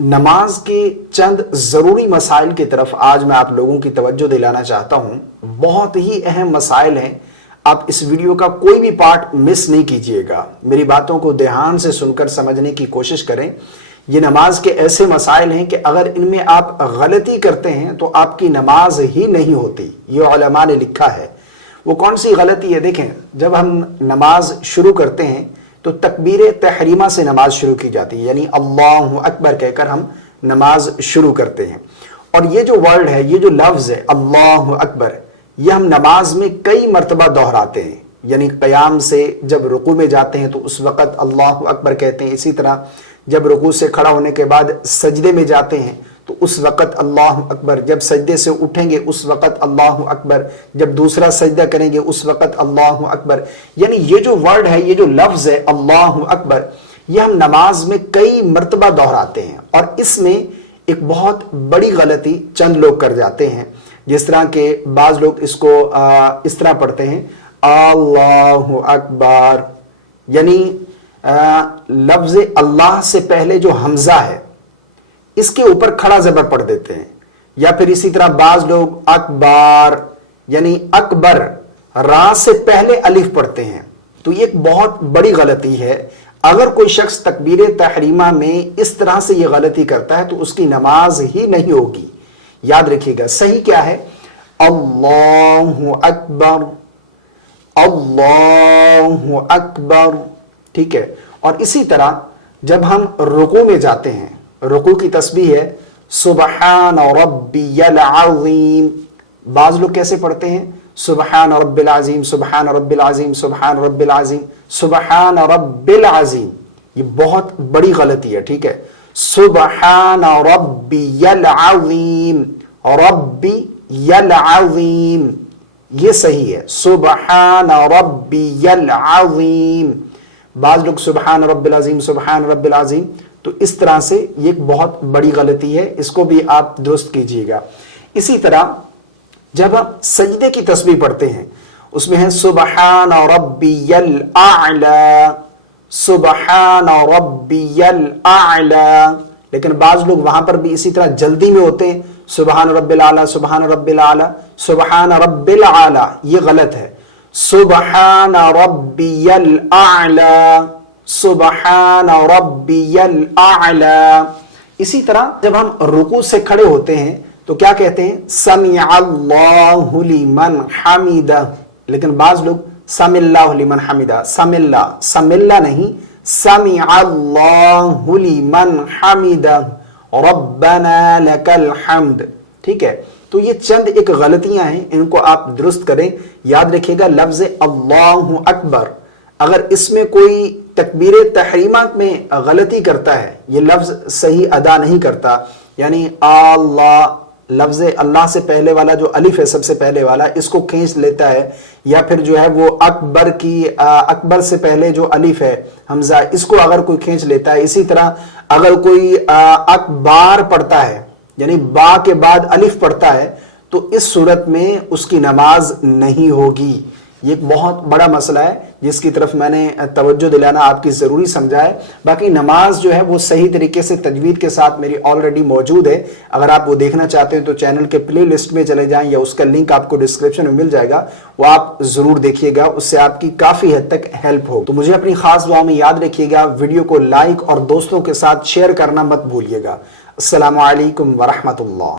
नमाज के चंद ज़रूरी मसाइल की तरफ आज मैं आप लोगों की तवज्जो दिलाना चाहता हूँ। बहुत ही अहम मसाइल हैं। आप इस वीडियो का कोई भी पार्ट मिस नहीं कीजिएगा। मेरी बातों को ध्यान से सुनकर समझने की कोशिश करें। ये नमाज के ऐसे मसाइल हैं कि अगर इनमें आप गलती करते हैं तो आपकी नमाज ही नहीं होती। ये उलमा ने लिखा है। वो कौन सी गलती है? देखें, जब हम नमाज शुरू करते हैं तो तकबीर तहरीमा से नमाज शुरू की जाती है, यानी अल्लाहु अकबर कहकर हम नमाज शुरू करते हैं। और ये जो वर्ड है, ये जो लफ्ज़ है अल्लाहु अकबर, ये हम नमाज में कई मरतबा दोहराते हैं। यानी क़याम से जब रुकू में जाते हैं तो उस वक़्त अल्लाहु अकबर कहते हैं। इसी तरह जब रुकू से खड़ा होने के बाद सजदे में जाते हैं तो उस वक़्त अल्लाहु अकबर, जब सजदे से उठेंगे उस वक़्त अल्लाहु अकबर, जब दूसरा सजदा करेंगे उस वक़्त अल्लाहु अकबर। यानी ये जो वर्ड है, ये जो लफ्ज़ है अल्लाहु अकबर, ये हम नमाज में कई मरतबा दोहराते हैं। और इसमें एक बहुत बड़ी गलती चंद लोग कर जाते हैं। जिस तरह के बाज़ लोग इसको इस तरह पढ़ते हैं अल्लाहु अकबर, यानी लफ्ज़ अल्लाह से पहले जो हमज़ा है इसके ऊपर खड़ा ज़बर पढ़ देते हैं। या फिर इसी तरह बाज लोग अकबर यानी अकबर, रा से पहले अलिफ पढ़ते हैं। तो ये एक बहुत बड़ी गलती है। अगर कोई शख्स तकबीर तहरीमा में इस तरह से ये गलती करता है तो उसकी नमाज ही नहीं होगी। याद रखिएगा, सही क्या है? अल्लाहु अकबर, अल्लाहु अकबर, ठीक है। और इसी तरह जब हम रुकू में जाते हैं, रुकू की तस्बीह है सुबहान रब्बियल अज़ीम। बाज़ लोग कैसे पढ़ते हैं? सुबहान रब्बिल अज़ीम, सुबहान रब्बिल अज़ीम, सुबहान रब्बिल अज़ीम, सुबहान रब्बिल अज़ीम। ये बहुत बड़ी गलती है, ठीक है। सुबहान रब्बियल अज़ीम, रब्बियल अज़ीम, ये सही है। सुबहान रब्बियल अज़ीम। बाज़ लोग सुबहान रब्बिल अज़ीम, सुबहान रब्बिल अज़ीम, तो इस तरह से ये एक बहुत बड़ी गलती है। इसको भी आप दुरुस्त कीजिएगा। इसी तरह जब हम सजदे की तस्बीह पढ़ते हैं उसमें है सुबहान रब्बियल आला, सुबहान रब्बियल आला। लेकिन बाज लोग वहां पर भी इसी तरह जल्दी में होते हैं, सुबहान रब्बिल आला, सुबहान रब्बिल आला, सुबहान रब्बिल आला। ये गलत है। सुबहान रब्बियल आला, सुबहान रब्बियल आला। इसी तरह जब हम रुकू से खड़े होते हैं तो क्या कहते हैं? समिअल्लाहु लिमन हमिदा। लेकिन बाज लोग समिल्लाहु लिमन हमिदा, समिल्ला, समिल्ला नहीं, समिअल्लाहु लिमन हमिदा, रब्बना लकल हम्द, ठीक है। तो ये चंद एक गलतियां हैं, इनको आप दुरुस्त करें। याद रखिएगा, लफ्ज़ अल्लाहु अकबर, अगर इसमें कोई तकबीर तहरीमा में गलती करता है, ये लफ्ज़ सही अदा नहीं करता, यानी अल्लाह, लफ्ज़ अल्लाह से पहले वाला जो अलिफ है सबसे पहले वाला, इसको खींच लेता है। या फिर जो है वो अकबर की अकबर से पहले जो अलिफ है हमजा, इसको अगर कोई खींच लेता है। इसी तरह अगर कोई अकबार पढ़ता है, यानी बा के बाद अलिफ पढ़ता है, तो इस सूरत में उसकी नमाज नहीं होगी। ये एक बहुत बड़ा मसला है जिसकी तरफ मैंने तवज्जो दिलाना आपकी ज़रूरी समझा है। बाकी नमाज जो है वो सही तरीके से तजवीद के साथ मेरी ऑलरेडी मौजूद है। अगर आप वो देखना चाहते हैं तो चैनल के प्ले लिस्ट में चले जाएं या उसका लिंक आपको डिस्क्रिप्शन में मिल जाएगा, वो आप ज़रूर देखिएगा। उससे आपकी काफ़ी हद तक हेल्प हो। तो मुझे अपनी ख़ास दुआ में याद रखिएगा। वीडियो को लाइक और दोस्तों के साथ शेयर करना मत भूलिएगा। अस्सलामु अलैकुम वरहमतुल्लाह।